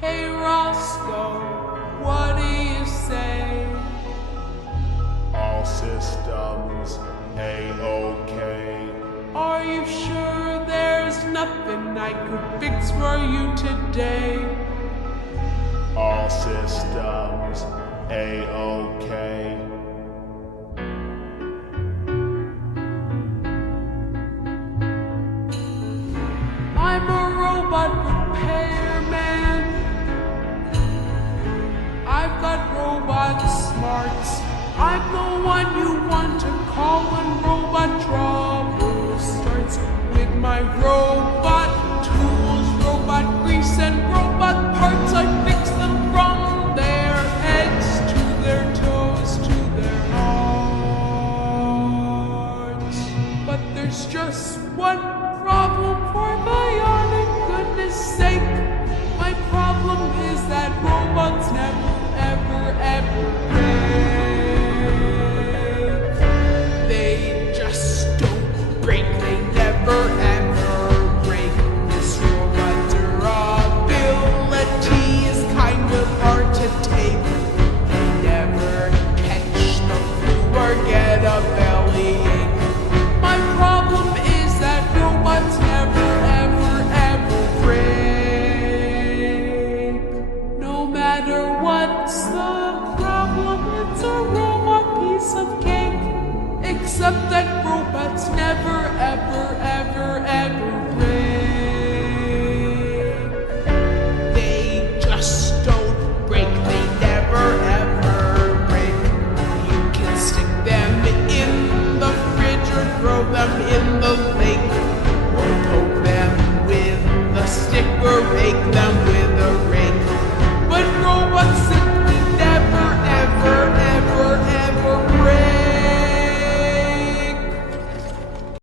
Hey Roscoe, what do you say? All systems A-OK. Are you sure there's nothing I could fix for you today? All systems A-OK. I'm a robot repairman. I've got robot smarts. I'm the one you want to call when robot trouble starts. With my robot tools, robot grease, and robot parts, I fix them from their heads to their toes to their hearts. But there's just one problem for bionic goodness sake. My problem is that robots never, ever, ever break. They just don't break. They never, ever break. This robot durability is kind of hard to take. They never catch the flu or get a bellyache. My problem is that robots never, ever, ever break. No matter what's the problem, it's a robot piece of cake. Except that robots never, ever,